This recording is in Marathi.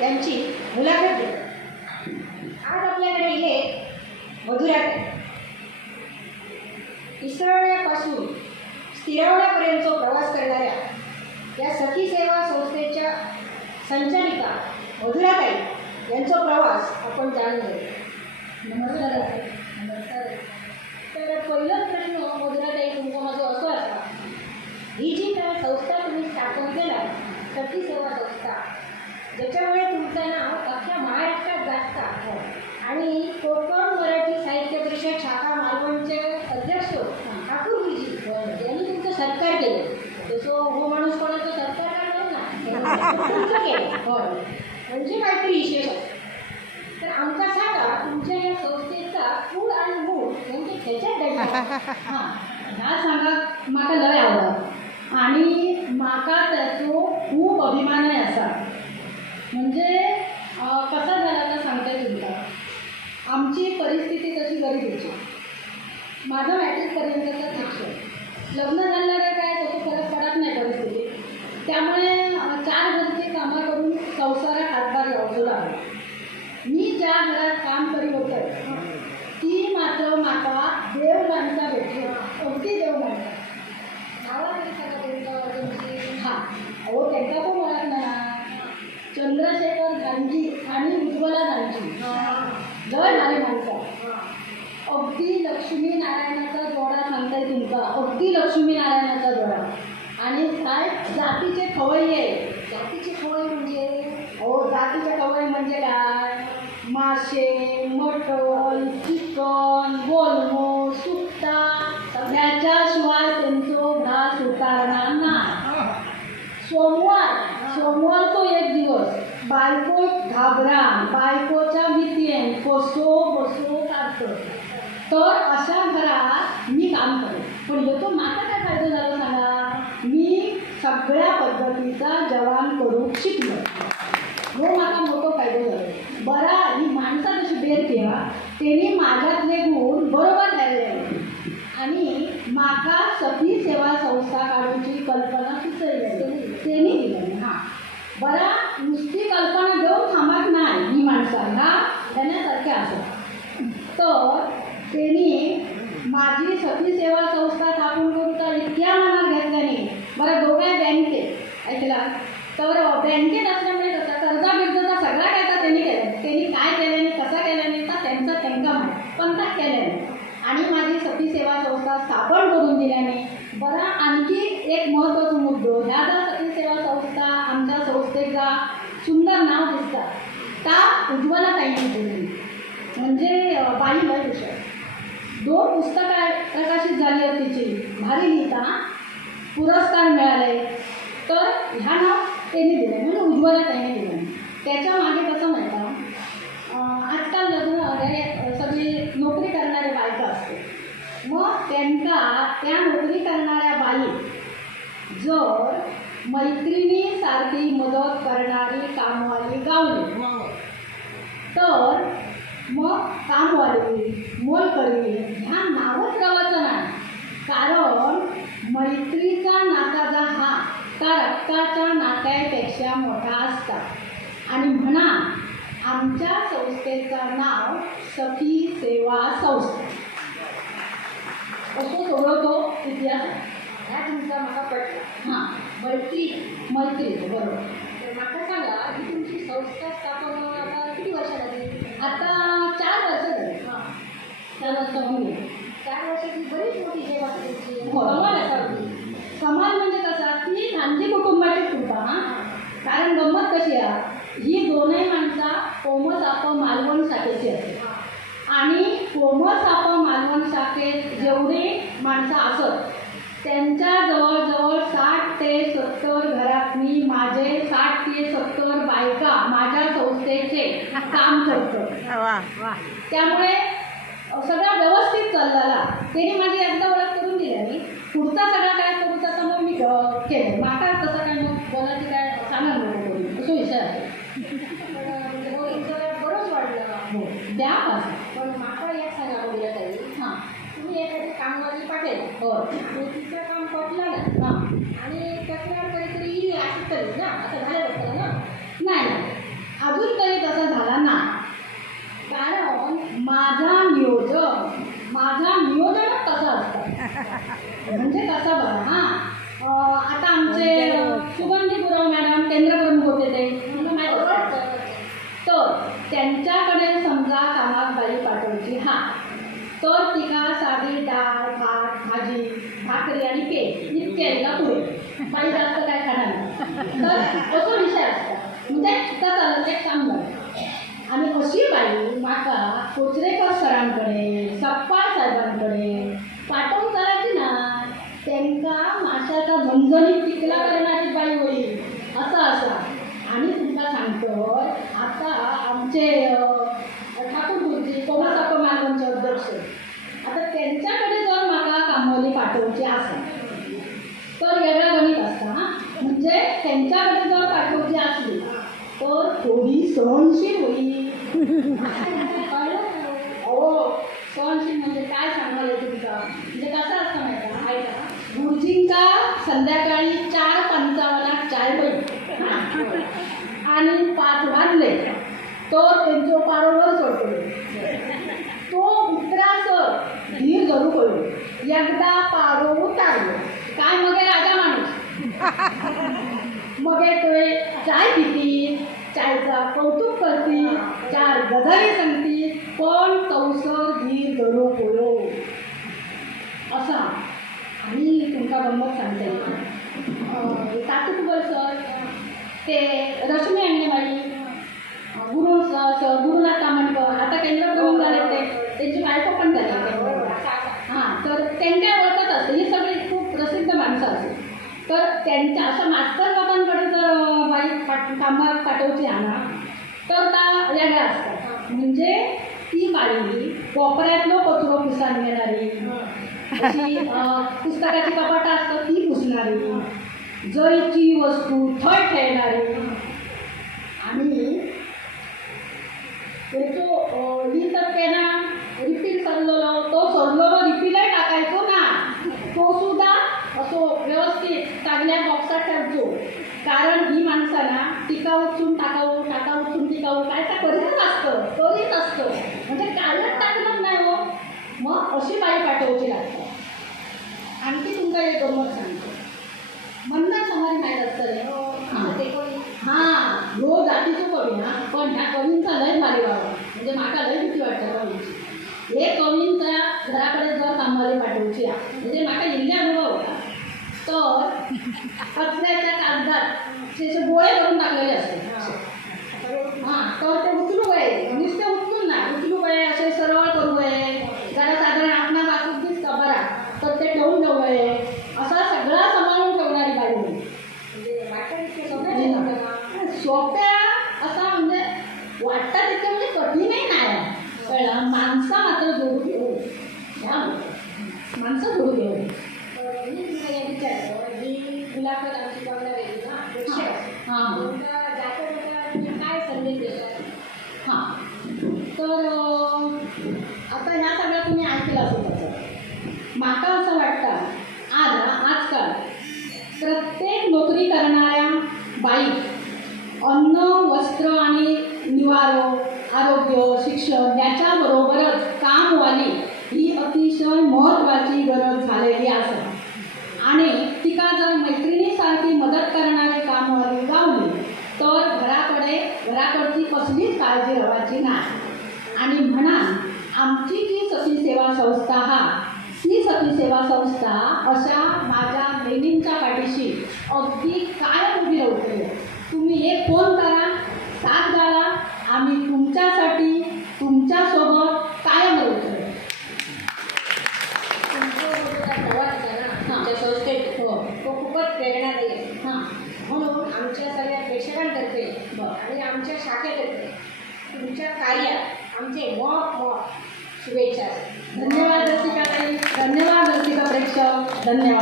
यांची मुलाखत घेतो। आज आपल्याकडे एक मधुराताई इसरण्यापासून स्थिरावण्यापर्यंत प्रवास करणाऱ्या या सखी सेवा संस्थेच्या संचालिका मधुराताई यांचा प्रवास आपण जाणून घेऊ। नमस्कार। नमस्कार। तर पहिलाच प्रश्न मधुराताई तुमचा माझा असो असा, ही जी काय संस्था तुम्ही स्थापन केला सखी सेवा संस्था, ज्याच्यामुळे तुमचं नाव अख्ख्या महाराष्ट्रात गाजता आणि कोकण मराठी साहित्य परिषद शाखा मालवणचे अध्यक्ष ठाकूरजी यांनी तुमचं सत्कार केलं। तसं हो माणूस कोणाचं सत्कार करणार ना म्हणजे काहीतरी विशेष असतं। तर आमका सांगा तुमच्या या संस्थेचा मूळ आणि मूळ म्हणजे त्याच्यात ह्या सांगा म्हाका लय आवडत आणि म्हाका त्याचो खूप अभिमानय असा। म्हणजे कसा झाला तर सांगते तुमका, आमची परिस्थिती तशी गरीब होती। माझं मॅट्रिकपर्यंतचं शिक्षण, लग्न झालेलं काय तसं फरक पडत नाही परिस्थिती, त्यामुळे 4 घरचे कामं करून संसारात हातभार लावतो लागला। मी ज्या घरात काम करीत होते ती मात्र माका देव माणसा भेटली, अगदी देव माणसा। गावाकडे सगळं तुमची अहो त्यांचा पण ओळख ना, चंद्रशेखर गांधी आणि उज्ज्वला गांधी लय भारी माणसा। अगदी लक्ष्मीनारायणाचा जोडा सांगताय तुमचा, अगदी लक्ष्मीनारायणाचा जोडा। आणि काय जातीचे खवय्ये, जातीचे खवय्ये म्हणजे जातीचे खवय्ये म्हणजे काय, मासे, मटण, चिकन, बोलमो, सुकटा सगळ्याच्या शिवाय त्यांचो घास उतारणार नाही। सोमवार तो एक दिवस बायको घाबरान, बायकोच्या भीतीन कसो बसो काढतो। तर अशा घरात मी काम करेन, पण येतो माझा काय फायदा झाला सांगा, मी सगळ्या पद्धतीचा जवान करून शिकलो, हो मला मोठं फायदा झाला। बरा ही माणसा कशी बेर केला त्यांनी माझ्यातले गुण बरोबर द्यायला आणि माका सखी सेवा संस्था काढूची कल्पना सुचवली त्यांनी दिली। बरा नुसती कल्पना देऊन थांबत नाही ही माणसांना देण्यासारखे असत। तर त्यांनी माझी सखी सेवा संस्था स्थापन करून तर इतक्या मनात घेतल्याने बरं दोघ्या बँकेत ऐकला, तर बँकेत असल्यामुळे कसं कर्जा बिर्जाचा सगळा काय तर त्यांनी केलं, त्यांनी काय केल्याने कसा केल्याने तर त्यांचा त्यांचा पण त्या केल्याने आणि माझी सखी सेवा संस्था स्थापन करून दिल्याने बरा आणखी एक महत्त्वाचा मुद्दो, ह्या जर सखी सेवा संस्था आमच्या संस्थेचा सुंदर नाव दिसतात त्या उज्ज्वला ताईंनी दिली, म्हणजे बाई लय विषय 2 पुस्तकं प्रकाशित झाली आहेत तिची, भारी लिहिता पुरस्कार मिळाले, तर ह्या नाव त्यांनी दिलं म्हणजे उज्ज्वला ताईंनी दिलं। त्याच्या मागे कसं म्हणता, आजकाल लग्न सगळी नोकरी करणारे बायका असते, मग त्या नोकरी करणाऱ्या बाई जर मैत्रिणीसारखी मदत करणारी कामवाली गावली तर मग कामवाली मोलकरी ह्या नावच गावाचं नाही, कारण मैत्रीचा नाता जा हा त्या रक्ताच्या नात्यापेक्षा मोठा असतात। आणि म्हणा आमच्या संस्थेचं नाव सखी सेवा संस्था, असं सगळं तो इतिहास ह्या तुमचा मला पटला। मैत्री बरोबर। तर मला सांगा ही तुमची संस्था स्थापन आता किती वर्ष झाली? आता 4 वर्ष झाली। 4 वर्ष होऊन गेली। 4 वर्षाची बरीच मोठी सेवा तुमची, कमाल असावी। कमाल म्हणजे कसा, ती गांधी कुटुंबाची कृपा। कारण गंमत कशी आहे, ही दोनही माणसा कोमसाप मालवण शाखेची असते आणि कोमसाप मालवण शाखेत जेवढी माणसं असत त्यांच्या जवळजवळ 60 ते 70 घरातनी माझे 60 ते 70 बायका माझ्या संस्थेचे काम करतात। त्यामुळे सगळा व्यवस्थित चाललेला, त्यांनी माझी एकदा ओळख करून दिली, पुढचा सगळा काय करू तर मग मी केलं, माका तसं काय मग बोलायची काय सांगा नको करून असं विषय आहे। बरंच वाढलं द्या असं, पण माका एक सांगा बोललं ताई, तुम्ही एखादी कामवाली पाठेल तिचं काम पटलं ना आणि त्यातल्या काहीतरी असं तरी ना आता झालं बघतं ना नाही अजून बाई म्हाका कोचरेकर सरांकडे सप्पाळ साहेबांकडे पाठवून चालायची ना. त्यांका माशाचा झणझणीत टिकला करणारी बाई होईल असं असा. आणि तुमका सांगतो आता आमचे ठाकूरजी कोमासाको मालवणचे अध्यक्ष, आता त्यांच्याकडे जर म्हाका कामवाली पाठवची असेल तर वेगळा गणित असता. हां, म्हणजे त्यांच्याकडे जर पाठवची असली तर थोडी सहनशील होईल. हो, सहनशील म्हणजे काय सांगायला तुमचा, म्हणजे कसं असतं माहिती आहे ऐका. गुरुजींका संध्याकाळी 4:55 चाय होईल आणि 5 वाजले तो त्यांचो पारोवर चढतो. तो उतरासर धीर धरू करू. एकदा पारो उतारलो काय मगे राजा माणूस मगे ते चाय पिती, चायचा कौतुक करती, 4 गजाली सांगती, पण तवसर धीर धरू करू असा. आणि तुमका गंमत सांगते तातून सर ते रश्मी अंगणेवाडी गुरुनाथ तामणकर आता केंद्र प्रमुख झाले, त्यांची बायको पण झाली. हां, तर त्यांच्या ओळखत असते. ही सगळी खूप प्रसिद्ध माणसं असते. तर त्यांच्या अशा मास्तर लोकांकडे जर बाई कामात पाठवची आणा तर त्या वेगळ्या असतात. म्हणजे ती बाई कोपऱ्यातलो कचरो पुसान घेणारी, अशी पुस्तकाची कपाटं असतात ती पुसणारी, जळीची वस्तू थंय ठेवणारी. आणि त्याचो ही तर पेना रिफिल सरलेलो तो सरलेलो रिफिलही टाकायचो ना, तो सुद्धा असो व्यवस्थित चांगल्या बॉक्सात ठेवतो. कारण ही माणसांना टिका उचून टाकावं, टाका उचून टिकावं काय त्या करीत असतं म्हणजे कालच टाकलंच नाही हो. मग अशी बाई पाठवायची लागतात. आणखी तुमचा एक गंमत सांगतो. म्हणणार तुम्हाला माहीत असतं रे. हां, ह्यो जातीचो कवी ना, पण ह्या कवींचा लय भारी बाबा, म्हणजे म्हाका लय भीती वाटतं कवींची. हे कवींच्या घराकडे जर कामवाली पाठवची म्हणजे म्हाका इल्ले अनुभव होता. तर कचऱ्याच्या कागदात त्याचे गोळे करून टाकलेले असते. हां, तर ते उचलू गये, नुसते उचलून ना उचलू गये, असे सरळ करू गये, जरा साधारण आपणा वाचून दिसतं बरा तर ते ठेवून देऊ गये, असा सगळा सांभाळून ठेवणारी बाई होती. सोप्या असा म्हणजे वाटतं तिथे म्हणजे कठीणही नाही कळलं. माणसं मात्र जोडू घेऊ या माणसं जोडू घेऊ. मी तुला विचारतो ही मुलाखत आमची बघणार आहे ना प्रेक्षक. हां जाता काय संदेश देतात? हां, तर आता ह्या सगळ्या तुम्ही ऐकलं असं त्याचं. माका असं वाटतं आजकाल प्रत्येक नोकरी करणाऱ्या बाई अन्न, वस्त्र आणि निवारो, आरोग्य, शिक्षण याच्याबरोबरच कामवाली ही अतिशय महत्त्वाची गरज झालेली आहे. आणि तिका जर मैत्रिणीसारखी मदत करणारी कामवाली गावली तर घराकडची कसलीच काळजी हवायची नाही. आणि म्हणा आमची जी सती सेवा संस्था ही सती सेवा संस्था अशा माझ्या बहिणींच्या पाठीशी अगदी कायम उभी राहते. तुम्ही एक फोन करा, साथ घाला, आम्ही तुमच्यासाठी तुमच्यासोबत कायम राहतो. प्रवास आहे ना आमच्या संस्थेत तो खूपच प्रेरणादायी आहे. हां, म्हणून आमच्या सगळ्या प्रेक्षकांतर्फे आणि आमच्या शाखेतर्फे तुमच्या कार्यात आमचे मोठ शुभेच्छा. धन्यवाद रसिकाताई, धन्यवाद रसिका प्रेक्षक, धन्यवाद.